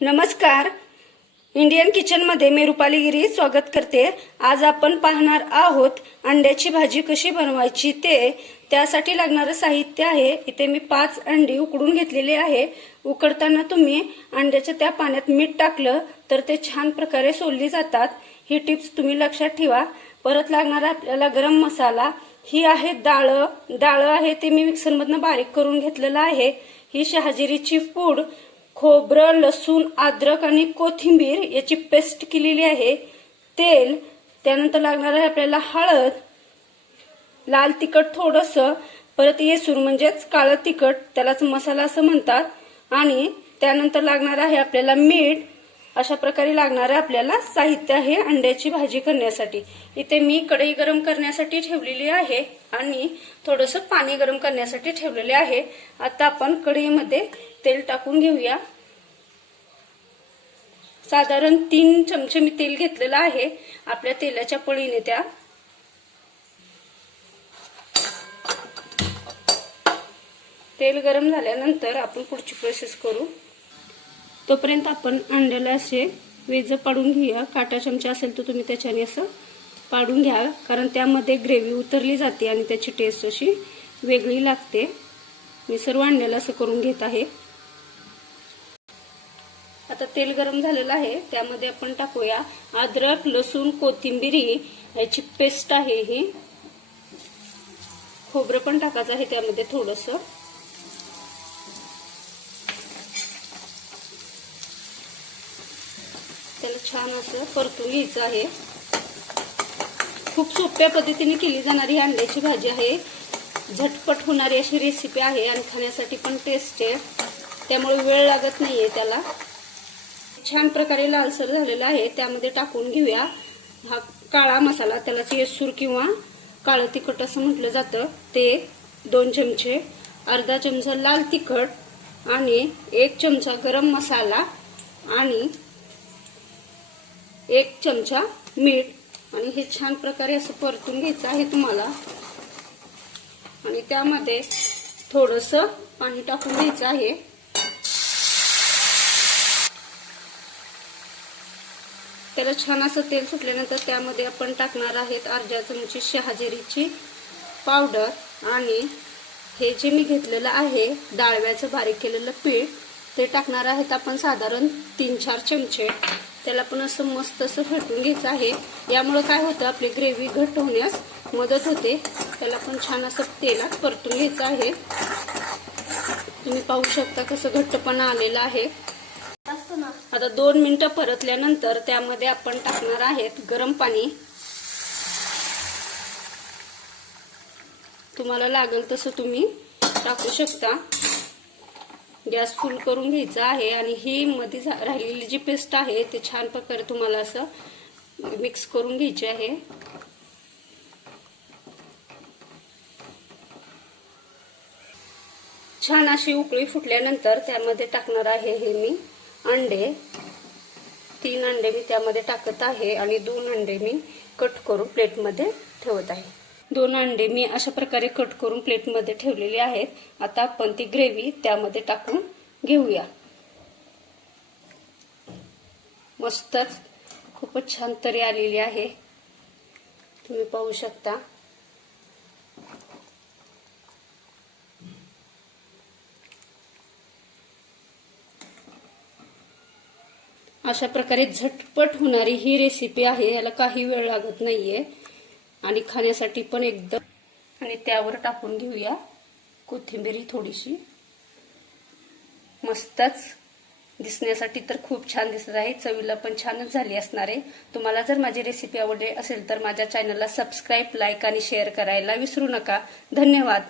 नमस्कार. Indian kitchen मध्ये मी रुपाली गिरी स्वागत करते. आज आपण पाहणार आहोत अंड्याची भाजी कशी बनवायची ते. त्यासाठी लागणारे साहित्य आहे. इथे मी 5 अंडी उकडून घेतलेली आहे. उकडताना तुम्ही अंड्याच्या त्या पाण्यात मीठ टाकलं तर ते छान प्रकारे सोलली जातात. ही टिप्स तुम्ही लक्षात ठेवा. परत लागणारा आपल्याला गरम मसाला, ही आहे डाळ आहे ते मी मिक्सर मधनं बारीक करून घेतलेलं आहे. ही शहाजिरीची पूड, खोबरं, लसूण, अद्रक आणि कोथिंबीर याची पेस्ट केलेली आहे. तेल, त्यानंतर लागणार आहे आपल्याला हळद, लाल तिखट थोडंसं, परत येसूर म्हणजेच काळं तिखट, त्यालाच मसाला असं म्हणतात, आणि त्यानंतर लागणार आहे आपल्याला मीठ. अशा प्रकारे लागणार आपल्याला साहित्य आहे अंड्याची भाजी करण्यासाठी. इथे मी कढई गरम करण्यासाठी ठेवलेली आहे आणि थोडंसं पाणी गरम करण्यासाठी ठेवलेले आहे. आता आपण कढईमध्ये तेल टाकून घेऊया. साधारण 3 चमचे मी तेल घेतलेलं आहे. आपल्या तेलाच्या पळीने त्या तेल गरम झाल्यानंतर आपण पुढची प्रोसेस करू. तोपर्यंत आपण अंड्याला असे वेज पाडून घेऊया. काटा चमचा असेल तर तुम्ही त्याच्याने असं पाडून घ्या, कारण त्यामध्ये ग्रेव्ही उतरली जाते आणि त्याची टेस्ट अशी वेगळी लागते. मी सर्व अंड्याला असं करून घेत आहे. आता तेल गरम झालेलं आहे. त्यामध्ये आपण टाकूया अद्रक, लसूण, कोथिंबीर याची पेस्ट आहे. ही खोबरं पण टाकायचं आहे त्यामध्ये थोडंसं. त्याला छान असं परतून घ्यायचं आहे. खूप सोप्या पद्धतीने केली जाणारी ही अंड्याची भाजी आहे. झटपट होणारी अशी रेसिपी आहे आणि खाण्यासाठी पण टेस्ट आहे, त्यामुळे वेळ लागत नाहीये त्याला. छान प्रकारे लालसर झालेला आहे. त्यामध्ये टाकून घेऊया हा काळा मसाला, त्यालाच येसूर किंवा काळं तिखट असं म्हटलं जातं, ते 2 चमचे, अर्धा चमचा लाल तिखट आणि 1 चमचा गरम मसाला आणि 1 चमचा मीठ. आणि हे छान प्रकारे असं परतून घ्यायचं आहे तुम्हाला. आणि त्यामध्ये थोडंसं पाणी टाकून घ्यायचं आहे. त्याला छान असं तेल सुटल्यानंतर त्यामध्ये आपण टाकणार आहेत अर्धा चमची शहाजिरीची पावडर आणि हे जे मी घेतलेलं आहे डाळव्याचं बारीक केलेलं पीठ ते टाकणार आहेत आपण साधारण 3-4 चमचे. त्याला पण असं मस्त असं फेटून घ्यायचं आहे. यामुळे काय होतं, आपली ग्रेव्ही घट्ट होण्यास मदत होते. त्याला पण छान असं तेलात परतून घ्यायचं आहे. तुम्ही पाहू शकता कसं घट्टपणा आलेला आहे. आता 2 मिनिटं परतल्यानंतर त्यामध्ये आपण टाकणार आहेत गरम पाणी. तुम्हाला लागेल तसं तुम्ही टाकू शकता. गॅस फुल करून घ्यायचा आहे आणि ही मध्ये राहिलेली जी पेस्ट आहे ते छान प्रकारे तुम्हाला असं मिक्स करून घ्यायची आहे. छान अशी उकळी फुटल्यानंतर त्यामध्ये टाकणार आहे हे मी अंडे. 3 अंडे मी त्यामध्ये टाकत आहे आणि 2 अंडे मी कट करून प्लेटमध्ये ठेवत आहे. 2 अंडे मी अशा प्रकारे कट करून प्लेटमध्ये ठेवलेले आहेत. आता आपण ती ग्रेव्ही त्यामध्ये टाकून घेऊया. मस्तच खूपच छान तरी आलेली आहे, तुम्ही पाहू शकता. अशा प्रकारे झटपट होणारी ही रेसिपी आहे. याला काही वेळ लागत नाहीये आणि खाण्यासाठी पण एकदम. आणि त्यावर टाकून घेऊया कोथिंबीर थोडीशी. मस्तच दिसण्यासाठी तर खूप छान दिसत आहे. चवीला पण छानच झाली असणार आहे. तुम्हाला जर माझी रेसिपी आवडली असेल तर माझ्या चॅनलला सबस्क्राईब, लाईक आणि शेअर करायला विसरू नका. धन्यवाद.